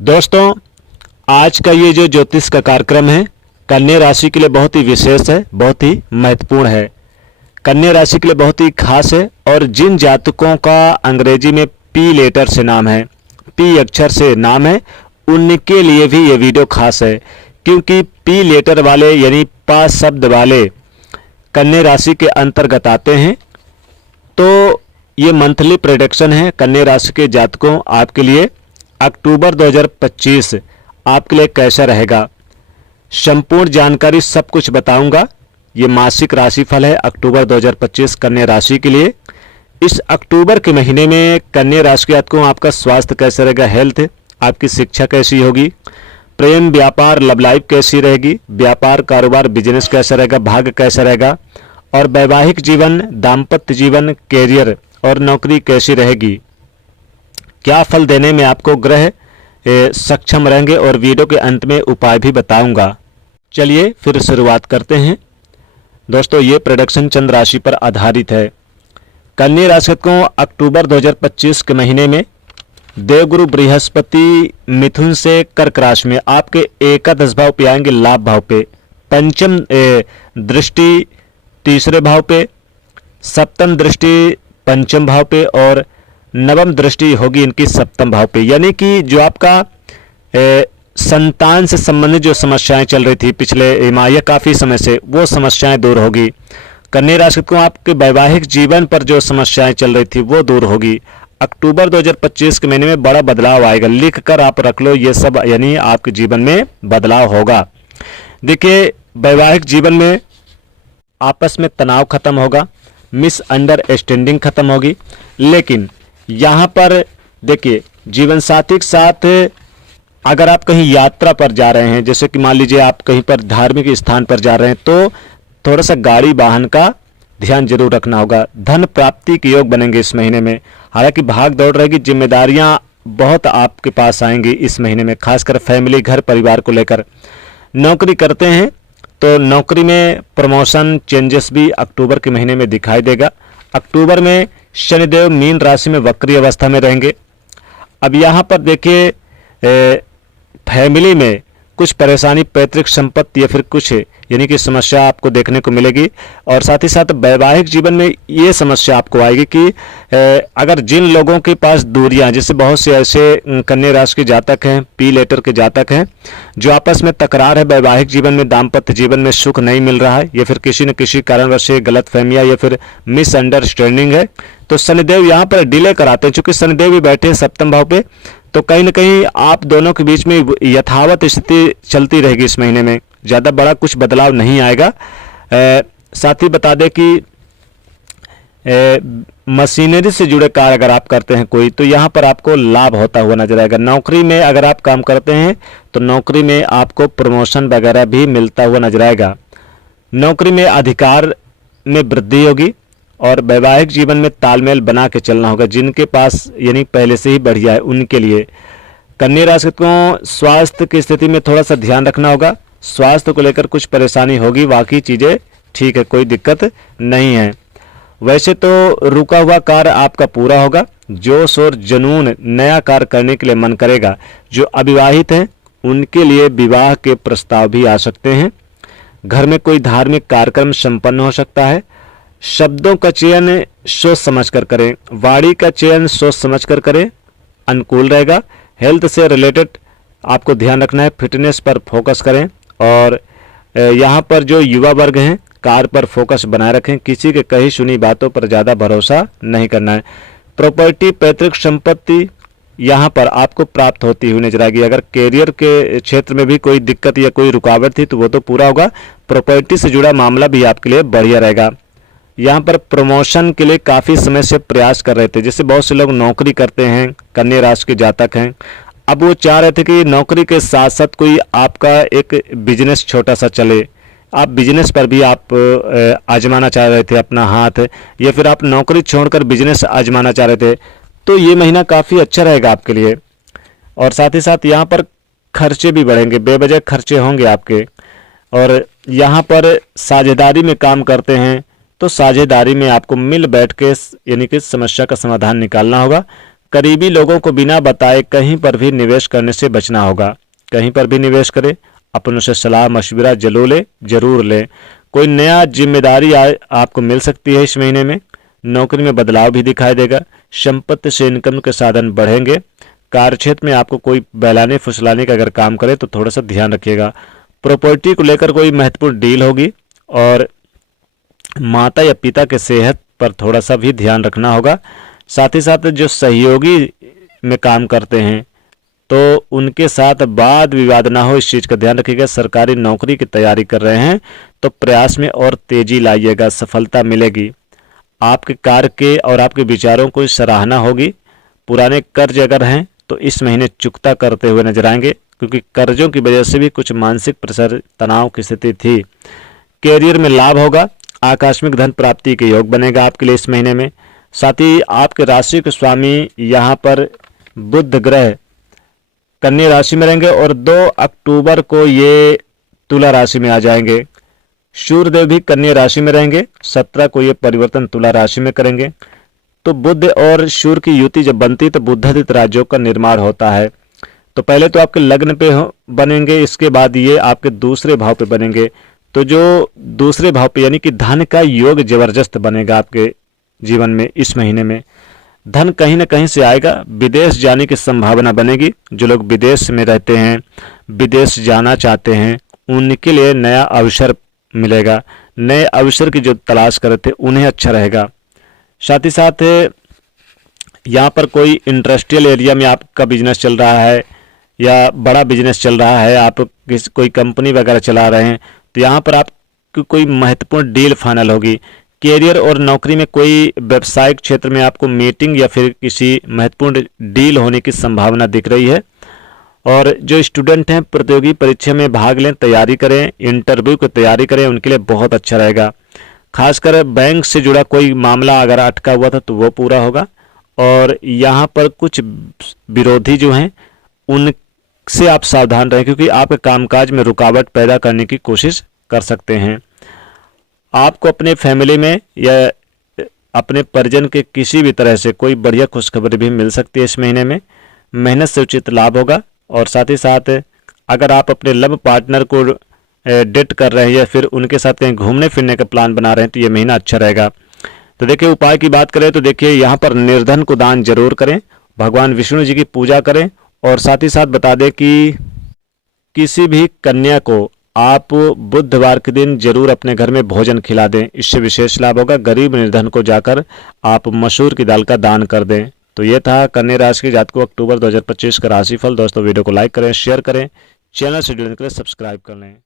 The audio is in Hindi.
दोस्तों, आज का ये जो ज्योतिष का कार्यक्रम है कन्या राशि के लिए बहुत ही विशेष है, बहुत ही महत्वपूर्ण है। कन्या राशि के लिए बहुत ही खास है और जिन जातकों का अंग्रेजी में पी लेटर से नाम है, पी अक्षर से नाम है, उनके लिए भी ये वीडियो खास है, क्योंकि पी लेटर वाले यानी पा शब्द वाले कन्या राशि के अंतर्गत आते हैं। तो ये मंथली प्रेडिक्शन है कन्या राशि के जातकों आपके लिए। अक्टूबर 2025 आपके लिए कैसा रहेगा, संपूर्ण जानकारी सब कुछ बताऊंगा। ये मासिक राशिफल है अक्टूबर 2025 कन्या राशि के लिए। इस अक्टूबर के महीने में कन्या राशि के जातकों आपका स्वास्थ्य कैसा रहेगा, हेल्थ, आपकी शिक्षा कैसी होगी, प्रेम, व्यापार, लव लाइफ कैसी रहेगी, व्यापार, कारोबार, बिजनेस कैसा रहेगा, भाग्य कैसा रहेगा, और वैवाहिक जीवन, दाम्पत्य जीवन, कैरियर और नौकरी कैसी रहेगी, क्या फल देने में आपको ग्रह सक्षम रहेंगे, और वीडियो के अंत में उपाय भी बताऊंगा। चलिए फिर शुरुआत करते हैं। दोस्तों, ये प्रेडिक्शन चंद्र राशि पर आधारित है। कन्या राशि को अक्टूबर 2025 के महीने में देवगुरु बृहस्पति मिथुन से कर्क राशि में आपके एकादश भाव पे आएंगे, लाभ भाव पे, पंचम दृष्टि तीसरे भाव पे, सप्तम दृष्टि पंचम भाव पे और नवम दृष्टि होगी इनकी सप्तम भाव पे। यानी कि जो आपका संतान से संबंधित जो समस्याएं चल रही थी पिछले या काफ़ी समय से, वो समस्याएं दूर होगी। कन्या राशि को आपके वैवाहिक जीवन पर जो समस्याएं चल रही थी वो दूर होगी। अक्टूबर 2025 के महीने में बड़ा बदलाव आएगा, लिख कर आप रख लो ये सब, यानी आपके जीवन में बदलाव होगा। देखिए, वैवाहिक जीवन में आपस में तनाव खत्म होगा, मिसअंडरस्टैंडिंग खत्म होगी। लेकिन यहाँ पर देखिए, जीवन साथी के साथ अगर आप कहीं यात्रा पर जा रहे हैं, जैसे कि मान लीजिए आप कहीं पर धार्मिक स्थान पर जा रहे हैं, तो थोड़ा सा गाड़ी वाहन का ध्यान जरूर रखना होगा। धन प्राप्ति के योग बनेंगे इस महीने में। हालांकि भाग दौड़ रहेगी, जिम्मेदारियां बहुत आपके पास आएंगी इस महीने में, खासकर फैमिली, घर परिवार को लेकर। नौकरी करते हैं तो नौकरी में प्रमोशन, चेंजेस भी अक्टूबर के महीने में दिखाई देगा। अक्टूबर में शनिदेव मीन राशि में वक्री अवस्था में रहेंगे। अब यहाँ पर देखिए, फैमिली में कुछ परेशानी, पैतृक संपत्ति या फिर कुछ यानी कि समस्या आपको देखने को मिलेगी। और साथ ही साथ वैवाहिक जीवन में ये समस्या आपको आएगी कि अगर जिन लोगों के पास दूरियां, जैसे बहुत से ऐसे कन्या राशि के जातक हैं, पी लेटर के जातक हैं, जो आपस में तकरार है, वैवाहिक जीवन में, दाम्पत्य जीवन में सुख नहीं मिल रहा है, या फिर किसी न किसी कारणवश से गलतफहमियां या फिर मिसअंडरस्टैंडिंग है, तो शनिदेव यहाँ पर डिले कराते हैं। चूंकि शनिदेव भी बैठे हैं सप्तम भाव पे, तो कहीं ना कहीं आप दोनों के बीच में यथावत स्थिति चलती रहेगी इस महीने में, ज़्यादा बड़ा कुछ बदलाव नहीं आएगा। साथ ही बता दें कि मशीनरी से जुड़े कार्य अगर आप करते हैं कोई, तो यहाँ पर आपको लाभ होता हुआ नजर आएगा। नौकरी में अगर आप काम करते हैं तो नौकरी में आपको प्रमोशन वगैरह भी मिलता हुआ नजर आएगा। नौकरी में अधिकार में वृद्धि होगी और वैवाहिक जीवन में तालमेल बना के चलना होगा। जिनके पास यानी पहले से ही बढ़िया है उनके लिए। कन्या राशि को स्वास्थ्य की स्थिति में थोड़ा सा ध्यान रखना होगा। स्वास्थ्य को लेकर कुछ परेशानी होगी, बाकी चीज़ें ठीक है, कोई दिक्कत नहीं है। वैसे तो रुका हुआ कार्य आपका पूरा होगा। जोश और जुनून, नया कार्य करने के लिए मन करेगा। जो अविवाहित हैं उनके लिए विवाह के प्रस्ताव भी आ सकते हैं। घर में कोई धार्मिक कार्यक्रम संपन्न हो सकता है। शब्दों का चयन सोच समझ कर करें, वाणी का चयन सोच समझ कर करें, अनुकूल रहेगा। हेल्थ से रिलेटेड आपको ध्यान रखना है, फिटनेस पर फोकस करें। और यहाँ पर जो युवा वर्ग हैं, कार्य पर फोकस बनाए रखें। किसी के कही सुनी बातों पर ज़्यादा भरोसा नहीं करना है। प्रॉपर्टी, पैतृक संपत्ति यहाँ पर आपको प्राप्त होती हुई नजर आएगी। अगर कैरियर के क्षेत्र में भी कोई दिक्कत या कोई रुकावट थी तो वो तो पूरा होगा। प्रॉपर्टी से जुड़ा मामला भी आपके लिए बढ़िया रहेगा। यहाँ पर प्रमोशन के लिए काफ़ी समय से प्रयास कर रहे थे। जैसे बहुत से लोग नौकरी करते हैं, कन्या राशि के जातक हैं, अब वो चाह रहे थे कि नौकरी के साथ साथ कोई आपका एक बिजनेस छोटा सा चले। आप बिजनेस पर भी आप आजमाना चाह रहे थे अपना हाथ, या फिर आप नौकरी छोड़कर बिजनेस आजमाना चाह रहे थे, तो ये महीना काफ़ी अच्छा रहेगा आपके लिए। और साथ ही साथ यहाँ पर खर्चे भी बढ़ेंगे, बेवजह खर्चे होंगे आपके। और यहाँ पर साझेदारी में काम करते हैं तो साझेदारी में आपको मिल बैठ के यानी कि समस्या का समाधान निकालना होगा। करीबी लोगों को बिना बताए कहीं पर भी निवेश करने से बचना होगा। कहीं पर भी निवेश करें, अपनों से सलाह मशविरा जरूर लें। कोई नया जिम्मेदारी आपको मिल सकती है इस महीने में। नौकरी में बदलाव भी दिखाई देगा। संपत्ति से इनकम के साधन बढ़ेंगे। कार्यक्षेत्र में आपको कोई बहलाने फुसलाने का अगर काम करे तो थोड़ा सा ध्यान रखिएगा। प्रॉपर्टी को लेकर कोई महत्वपूर्ण डील होगी और माता या पिता के सेहत पर थोड़ा सा भी ध्यान रखना होगा। साथ ही साथ जो सहयोगी में काम करते हैं तो उनके साथ वाद विवाद ना हो, इस चीज़ का ध्यान रखिएगा। सरकारी नौकरी की तैयारी कर रहे हैं तो प्रयास में और तेजी लाइएगा, सफलता मिलेगी। आपके कार्य के और आपके विचारों को सराहना होगी। पुराने कर्ज अगर हैं तो इस महीने चुकता करते हुए नजर आएंगे, क्योंकि कर्जों की वजह से भी कुछ मानसिक प्रेशर तनाव की स्थिति थी। कैरियर में लाभ होगा। आकस्मिक धन प्राप्ति के योग बनेगा आपके लिए इस महीने में। साथ ही आपके राशि के स्वामी यहाँ पर बुध ग्रह कन्या राशि में रहेंगे और 2 अक्टूबर को ये तुला राशि में आ जाएंगे। सूर्यदेव भी कन्या राशि में रहेंगे। 17 को ये परिवर्तन तुला राशि में करेंगे। तो बुध और सूर्य की युति जब बनती है तो बुधादित्य राजयोग का निर्माण होता है। तो पहले तो आपके लग्न पे बनेंगे, इसके बाद ये आपके दूसरे भाव पे बनेंगे। तो जो दूसरे भाव पे यानी कि धन का योग जबरदस्त बनेगा आपके जीवन में इस महीने में। धन कहीं ना कहीं से आएगा। विदेश जाने की संभावना बनेगी। जो लोग विदेश में रहते हैं, विदेश जाना चाहते हैं, उनके लिए नया अवसर मिलेगा। नए अवसर की जो तलाश कर रहे थे उन्हें अच्छा रहेगा। साथ ही साथ यहाँ पर कोई इंडस्ट्रियल एरिया में आपका बिजनेस चल रहा है या बड़ा बिजनेस चल रहा है, आप कोई कंपनी वगैरह चला रहे हैं, तो यहाँ पर आपकी कोई महत्वपूर्ण डील फाइनल होगी। कैरियर और नौकरी में कोई व्यावसायिक क्षेत्र में आपको मीटिंग या फिर किसी महत्वपूर्ण डील होने की संभावना दिख रही है। और जो स्टूडेंट हैं प्रतियोगी परीक्षा में भाग लें, तैयारी करें, इंटरव्यू की तैयारी करें, उनके लिए बहुत अच्छा रहेगा। खासकर बैंक से जुड़ा कोई मामला अगर अटका हुआ था तो वो पूरा होगा। और यहाँ पर कुछ विरोधी जो हैं उनसे आप सावधान रहें, क्योंकि आपके कामकाज में रुकावट पैदा करने की कोशिश कर सकते हैं। आपको अपने फैमिली में या अपने परिजन के किसी भी तरह से कोई बढ़िया खुशखबरी भी मिल सकती है इस महीने में। मेहनत से उचित लाभ होगा। और साथ ही साथ अगर आप अपने लव पार्टनर को डेट कर रहे हैं या फिर उनके साथ कहीं घूमने फिरने का प्लान बना रहे हैं तो ये महीना अच्छा रहेगा। तो देखिए उपाय की बात करें तो देखिए यहाँ पर निर्धन को दान जरूर करें, भगवान विष्णु जी की पूजा करें। और साथ ही साथ बता दें कि किसी भी कन्या को आप बुधवार के दिन जरूर अपने घर में भोजन खिला दें, इससे विशेष लाभ होगा। गरीब निर्धन को जाकर आप मसूर की दाल का दान कर दें। तो ये था कन्या राशि के जातकों अक्टूबर 2025 का राशिफल। दोस्तों वीडियो को लाइक करें, शेयर करें, चैनल से जुड़ने के लिए सब्सक्राइब कर लें।